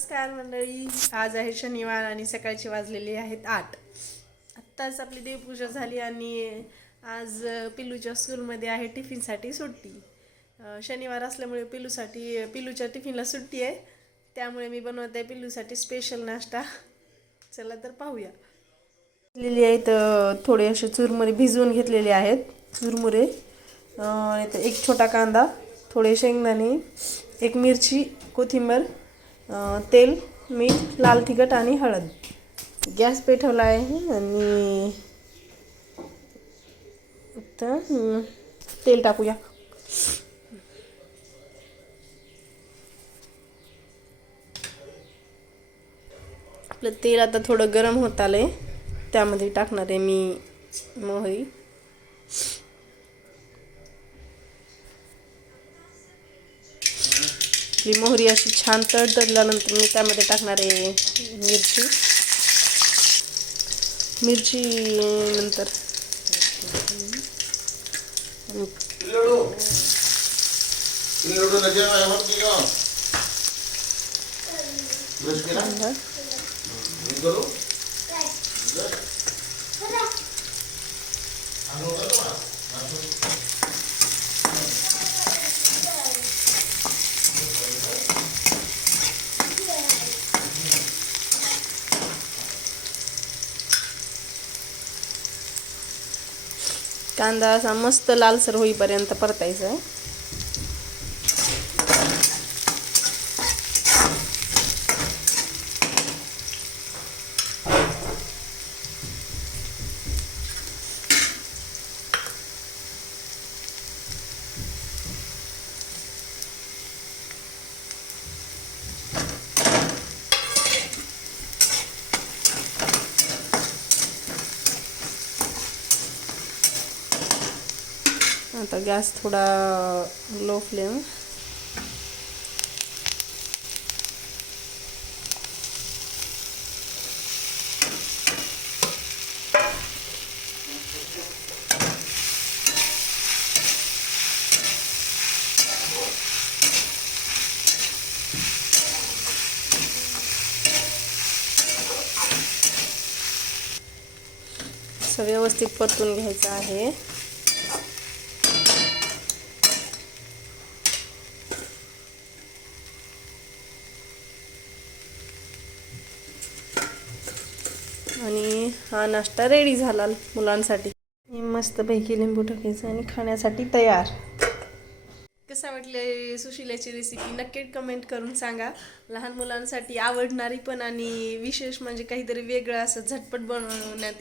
नमस्कार मंडळी. आज आहे शनिवार आणि सकाळचे वाजलेले आहेत 8. आत्ताच आपली देवपूजा झाली आणि आज पिल्लूच्या स्कूलमध्ये आहे टिफिनसाठी सुट्टी. शनिवार असल्यामुळे पिल्लूच्या टिफिनला सुट्टी आहे, त्यामुळे मी बनवत आहे पिल्लूसाठी स्पेशल नाश्ता. चला तर पाहूया. घेतलेली आहेत थोडे असे चुरमुरे भिजवून घेतलेले आहेत. चुरमुरे एक छोटा कांदा, थोडे शेंगदाणे, एक मिरची, कोथिंबीर, तेल, मीठ, लाल तिखट आणि हळद. गॅस पेटवला आहे आणि आता तेल टाकूया. आपलं तेल आता थोडं गरम होत आलंय, त्यामध्ये टाकणार आहे मी मोहरी. ही मोहरी अशी छान तडतडल्यानंतर मी त्यामध्ये टाकणार आहे मिरची नंतर कांदा असा मस्त लालसर होईपर्यंत परतायचा आहे. आता गॅस थोडा लो फ्लेम. असं व्यवस्थित परतून घ्यायचं आहे. आणि हा नाश्ता रेडी झाला मुलांसाठी. मस्तपैकी लिंबू टाकायचं आणि खाण्यासाठी तयार. कसा वाटले सुशिलाची रेसिपी नक्की कमेंट करून सांगा. लहान मुलांसाठी आवडणारी पण आणि विशेष म्हणजे काहीतरी वेगळं असं झटपट बनवण्यात